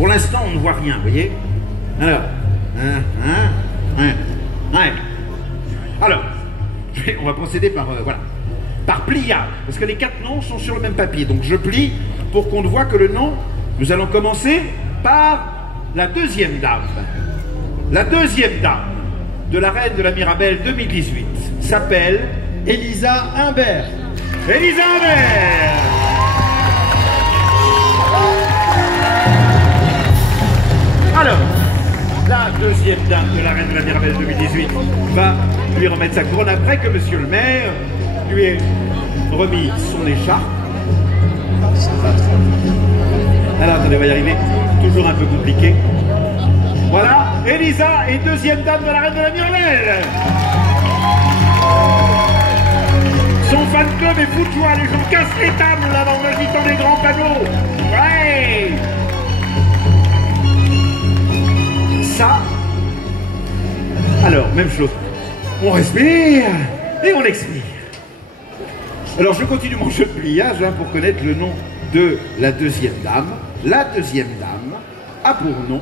Pour l'instant, on ne voit rien, vous voyez. Alors, ouais. Alors, on va procéder par, voilà, par pliage, parce que les 4 noms sont sur le même papier. Donc je plie pour qu'on ne voit que le nom. Nous allons commencer par la deuxième dame. La deuxième dame de la reine de la Mirabelle 2018 s'appelle Elisa Humbert. Elisa Humbert. Alors, la deuxième dame de la reine de la Mirabelle 2018 va lui remettre sa couronne après que monsieur le maire lui ait remis son écharpe. Alors, attendez, on va y arriver. Toujours un peu compliqué. Voilà, Elisa est deuxième dame de la reine de la Mirabelle. Son fan club est fou de joie, les gens cassent les tables là-bas en agitant des grands panneaux. Ouais. Ça. Alors, même chose. On respire et on expire. Alors, je continue mon jeu de pliage hein, pour connaître le nom de la deuxième dame. La deuxième dame a pour nom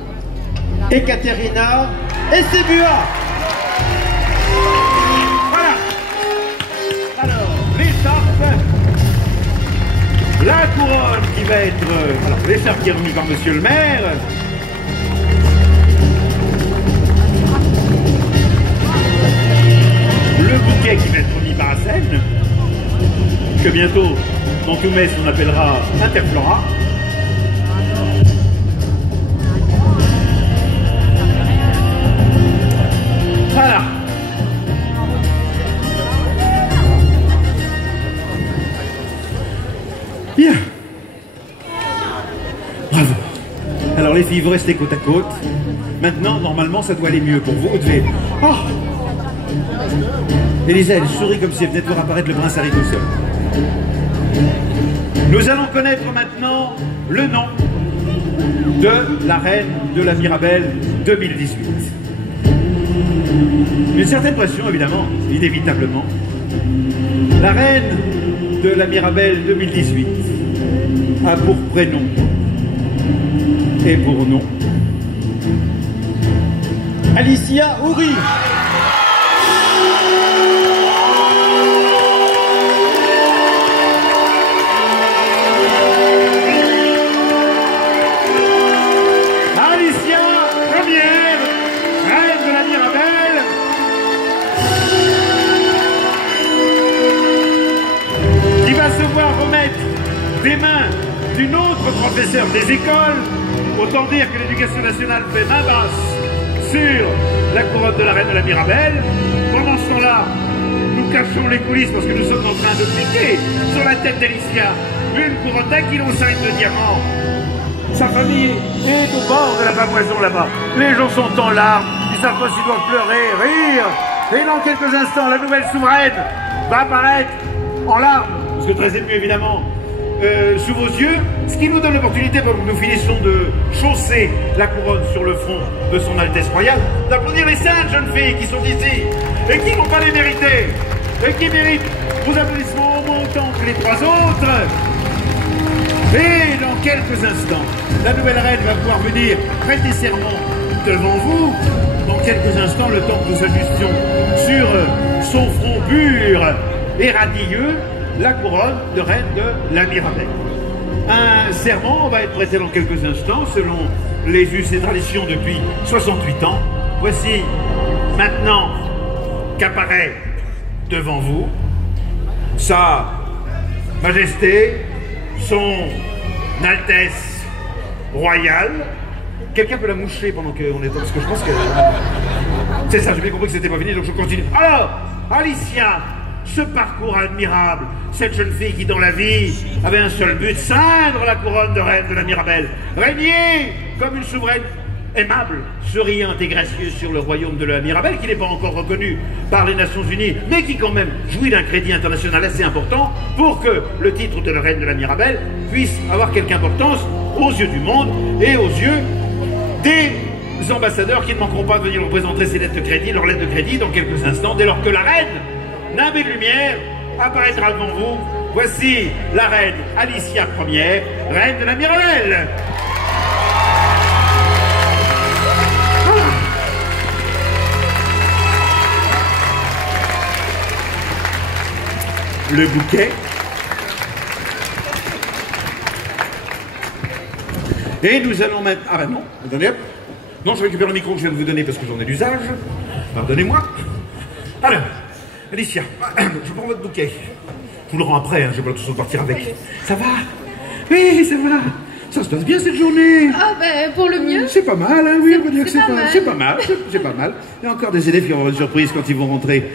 Ekaterina Essebua. Voilà. Alors, l'écharpe, la couronne qui va être... alors, l'écharpe qui est remise par monsieur le maire. Le bouquet qui va être remis par Assène, que bientôt, dans tout Metz, on appellera Interflora. Voilà. Bien. Bravo. Alors les filles, vous restez côte à côte. Maintenant, normalement, ça doit aller mieux pour vous. Vous devez... Oh. Elisa, elle sourit comme si elle venait de voir apparaître le prince Harry tout seul. Nous allons connaître maintenant le nom de la reine de la Mirabelle 2018. Une certaine pression, évidemment, inévitablement. La reine de la Mirabelle 2018 a pour prénom et pour nom Alicia Houry. des mains d'une autre professeure des écoles. Autant dire que l'éducation nationale fait main basse sur la couronne de la reine de la Mirabelle. Pendant ce temps-là, nous cachons les coulisses parce que nous sommes en train de piquer sur la tête d'Alicia une couronne d'un kilo 5 de diamants. Sa famille est au bord de la pavoison là-bas. Les gens sont en larmes, ils savent pas s'ils doivent pleurer, rire. Et dans quelques instants, la nouvelle souveraine va apparaître en larmes, parce que très ému évidemment, sous vos yeux, ce qui nous donne l'opportunité, pendant que nous finissons de chausser la couronne sur le front de son Altesse Royale, d'applaudir les 5 jeunes filles qui sont ici, et qui n'ont pas les mériter, et qui méritent vos applaudissements au moins autant que les 3 autres. Et dans quelques instants, la nouvelle reine va pouvoir venir prêter serment devant vous. Dans quelques instants, le temps que nous ajustions sur son front pur et radieux la couronne de reine de la Mirabelle. Un serment va être prêté dans quelques instants, selon les us et traditions depuis 68 ans. Voici maintenant qu'apparaît devant vous sa Majesté, son Altesse Royale. Quelqu'un peut la moucher pendant qu'on est... Parce que je pense que... C'est ça, j'ai bien compris que c'était pas fini, donc je continue. Alors, Alicia, ce parcours admirable, cette jeune fille qui dans la vie avait un seul but, ceindre la couronne de reine de la Mirabelle, régner comme une souveraine aimable, souriante et gracieuse sur le royaume de la Mirabelle, qui n'est pas encore reconnu par les Nations Unies, mais qui quand même jouit d'un crédit international assez important pour que le titre de la reine de la Mirabelle puisse avoir quelque importance aux yeux du monde et aux yeux des ambassadeurs qui ne manqueront pas de venir nous présenter ces lettres de crédit, leurs lettres de crédit dans quelques instants, dès lors que la reine, nimbée de lumière, apparaîtra devant vous. Voici la reine Alicia Ier, reine de la Mirabelle. le bouquet. Et nous allons maintenant... Ah ben non, attendez hop. Non, je récupère le micro que je viens de vous donner parce que j'en ai d'usage. Pardonnez-moi. Alors, Alicia, je prends votre bouquet. Je vous le rends après, hein, j'ai pas l'impression de partir avec. Ça va? Oui, ça va. Ça se passe bien cette journée. Ah ben, pour le mieux. C'est pas mal, hein, oui, on va dire que c'est pas mal. C'est pas mal. Il y a encore des élèves qui vont avoir une surprise quand ils vont rentrer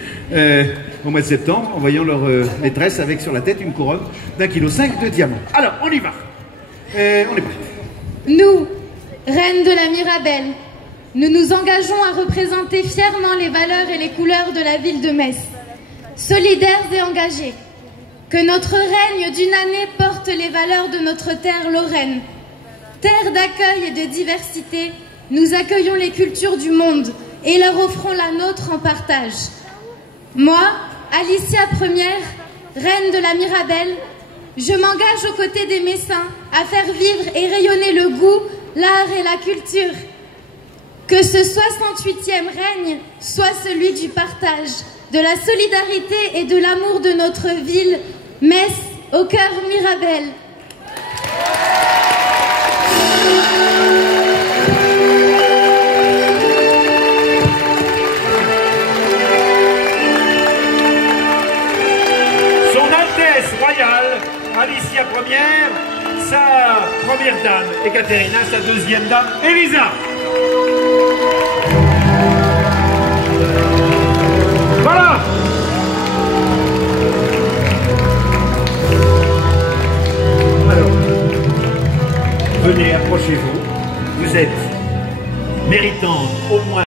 au mois de septembre en voyant leur maîtresse avec sur la tête une couronne d'1,5 kg de diamants. Alors, on y va. On est parti. Nous, reines de la Mirabelle, nous nous engageons à représenter fièrement les valeurs et les couleurs de la ville de Metz, solidaires et engagés. Que notre règne d'une année porte les valeurs de notre terre lorraine. Terre d'accueil et de diversité, nous accueillons les cultures du monde et leur offrons la nôtre en partage. Moi, Alicia Ier, reine de la Mirabelle, je m'engage aux côtés des Messins à faire vivre et rayonner le goût, l'art et la culture. Que ce 68e règne soit celui du partage, de la solidarité et de l'amour de notre ville, Metz, au cœur Mirabelle. Son Altesse royale, Alicia Ier, sa première dame, Ekaterina, sa deuxième dame, Elisa. Voilà. Alors, venez, approchez-vous. Vous êtes méritante au moins